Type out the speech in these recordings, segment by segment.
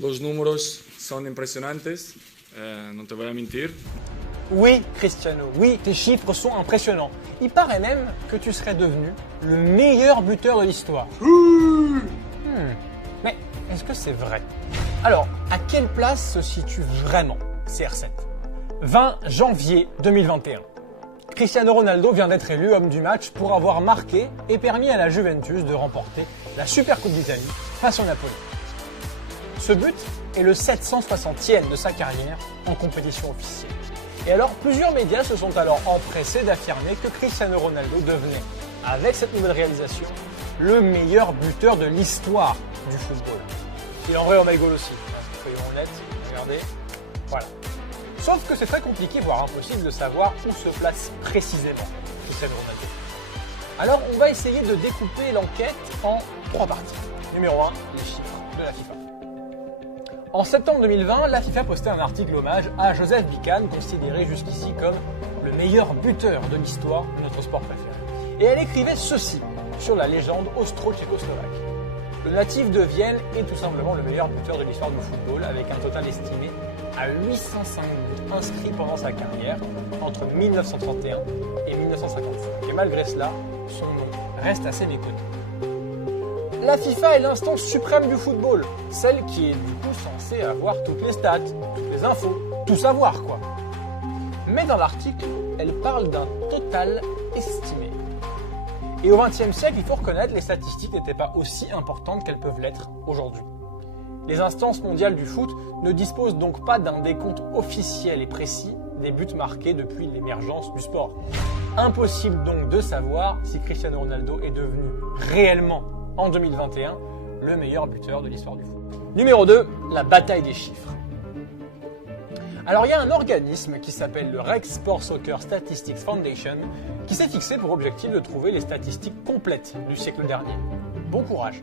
Los números son impresionantes, no te voy a mentir. Oui, Cristiano, oui, tes chiffres sont impressionnants. Il paraît même que tu serais devenu le meilleur buteur de l'histoire. Mais est-ce que c'est vrai? Alors, à quelle place se situe vraiment CR7? 20 janvier 2021. Cristiano Ronaldo vient d'être élu homme du match pour avoir marqué et permis à la Juventus de remporter la Supercoupe d'Italie face au Napoli. Ce but est le 760e de sa carrière en compétition officielle. Et alors, plusieurs médias se sont alors empressés d'affirmer que Cristiano Ronaldo devenait, avec cette nouvelle réalisation, le meilleur buteur de l'histoire du football. Il en vrai au goal aussi, soyons honnêtes, regardez, voilà. Sauf que c'est très compliqué, voire impossible de savoir où se place précisément Cristiano Ronaldo. Alors, on va essayer de découper l'enquête en 3 parties. Numéro 1, les chiffres de la FIFA. En septembre 2020, la FIFA postait un article hommage à Joseph Bican, considéré jusqu'ici comme le meilleur buteur de l'histoire de notre sport préféré. Et elle écrivait ceci sur la légende austro-tchécoslovaque. Le natif de Vienne est tout simplement le meilleur buteur de l'histoire du football, avec un total estimé à 805 buts inscrits pendant sa carrière entre 1931 et 1955. Et malgré cela, son nom reste assez méconnu. La FIFA est l'instance suprême du football, celle qui est du coup censée avoir toutes les stats, toutes les infos, tout savoir quoi. Mais dans l'article, elle parle d'un total estimé. Et au XXe siècle, il faut reconnaître, les statistiques n'étaient pas aussi importantes qu'elles peuvent l'être aujourd'hui. Les instances mondiales du foot ne disposent donc pas d'un décompte officiel et précis des buts marqués depuis l'émergence du sport. Impossible donc de savoir si Cristiano Ronaldo est devenu réellement, en 2021, le meilleur buteur de l'histoire du foot. Numéro 2, la bataille des chiffres. Alors il y a un organisme qui s'appelle le Rex Sport Soccer Statistics Foundation qui s'est fixé pour objectif de trouver les statistiques complètes du siècle dernier. Bon courage.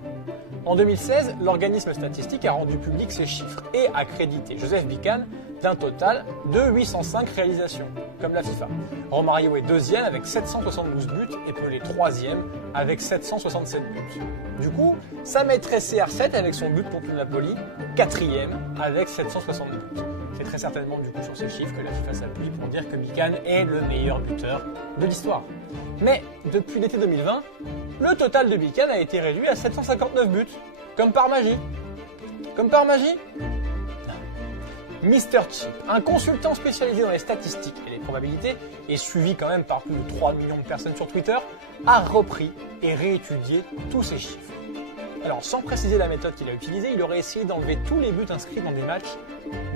En 2016, l'organisme statistique a rendu public ces chiffres et a crédité Joseph Bican d'un total de 805 réalisations, comme la FIFA. Romario est deuxième avec 772 buts et Pelé troisième avec 767 buts. Du coup, ça mettrait CR7 avec son but contre le Napoli quatrième avec 760 buts. C'est très certainement du coup sur ces chiffres que la FIFA s'appuie pour dire que Bican est le meilleur buteur de l'histoire. Mais depuis l'été 2020, le total de Bican a été réduit à 759 buts, comme par magie. Comme par magie ? Mr. Chip, un consultant spécialisé dans les statistiques et les probabilités, et suivi quand même par plus de 3 millions de personnes sur Twitter, a repris et réétudié tous ces chiffres. Alors, sans préciser la méthode qu'il a utilisée, il aurait essayé d'enlever tous les buts inscrits dans des matchs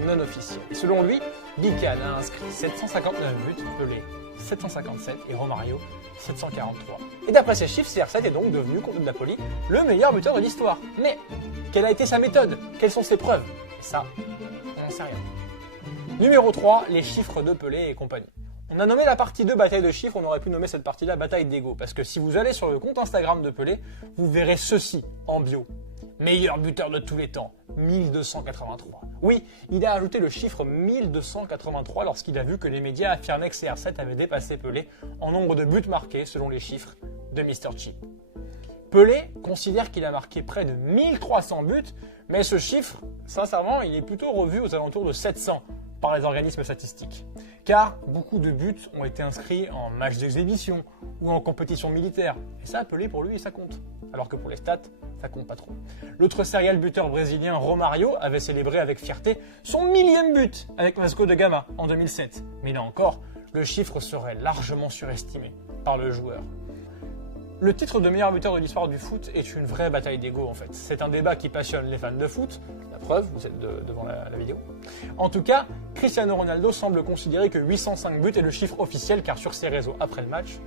non officiels. Et selon lui, Bican a inscrit 759 buts, Pelé 757 et Romario 743. Et d'après ces chiffres, CR7 est donc devenu, contre le Napoli, le meilleur buteur de l'histoire. Mais quelle a été sa méthode? Quelles sont ses preuves? Et ça, on n'en sait rien. Numéro 3, les chiffres de Pelé et compagnie. On a nommé la partie 2 bataille de chiffres, on aurait pu nommer cette partie-là bataille d'ego, parce que si vous allez sur le compte Instagram de Pelé, vous verrez ceci en bio. Meilleur buteur de tous les temps, 1283. Oui, il a ajouté le chiffre 1283 lorsqu'il a vu que les médias affirmaient que CR7 avait dépassé Pelé en nombre de buts marqués selon les chiffres de Mr. Chip. Pelé considère qu'il a marqué près de 1300 buts, mais ce chiffre, sincèrement, il est plutôt revu aux alentours de 700 par les organismes statistiques. Car beaucoup de buts ont été inscrits en matchs d'exhibition ou en compétition militaire. Et ça, Pelé, pour lui, ça compte. Alors que pour les stats, ça compte pas trop. L'autre serial buteur brésilien Romario avait célébré avec fierté son 1000e but avec Vasco de Gama en 2007. Mais là encore, le chiffre serait largement surestimé par le joueur. Le titre de meilleur buteur de l'histoire du foot est une vraie bataille d'ego en fait. C'est un débat qui passionne les fans de foot, la preuve, vous êtes devant la vidéo. En tout cas, Cristiano Ronaldo semble considérer que 805 buts est le chiffre officiel car sur ses réseaux après le match,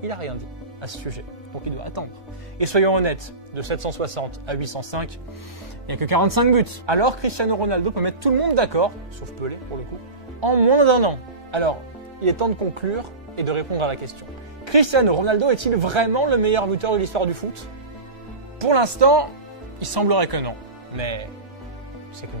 il n'a rien dit à ce sujet, donc il doit attendre. Et soyons honnêtes, de 760 à 805, il n'y a que 45 buts. Alors Cristiano Ronaldo peut mettre tout le monde d'accord, sauf Pelé pour le coup, en moins d'1 an. Alors, il est temps de conclure et de répondre à la question. Cristiano Ronaldo est-il vraiment le meilleur buteur de l'histoire du foot? Pour l'instant, il semblerait que non, mais c'est qu'une question.